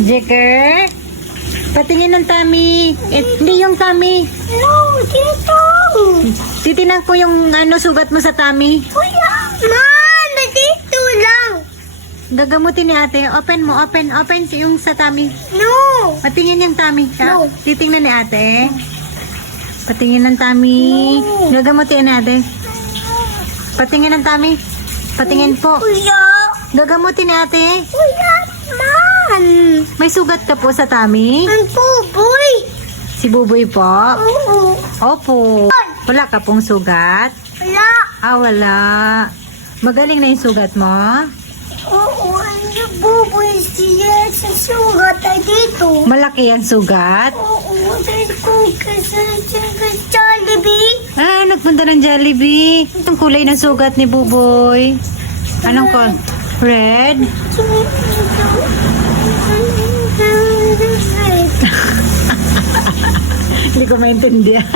Jeker? Patingin ng tummy. Hindi yung tummy. No, dito. Titinan ko yung sugat mo sa tummy. Kuya, man, dito lang. Gagamutin ni ate. Open mo, open yung sa tummy. No. Patingin yung tummy. No. Titingnan ni ate. Patingin ng tummy. No. Gagamutin ni ate. Patingin ng tummy. Patingin po. Kuya. Gagamutin ni ate. Kuya, man. May sugat ka po sa tummy? Ang buboy. Si Buboy po? Oo. Opo. Wala ka pong sugat? Wala. Wala. Magaling na yung sugat mo? Oo, ang buboy siya sa sugat ay dito. Malaki ang sugat? Oo, dahil ko kasi sa Jollibee. Nagpunta ng Jollibee. Itong kulay ng sugat ni Buboy. Anong ko? Red? Hindi ko maintindihan.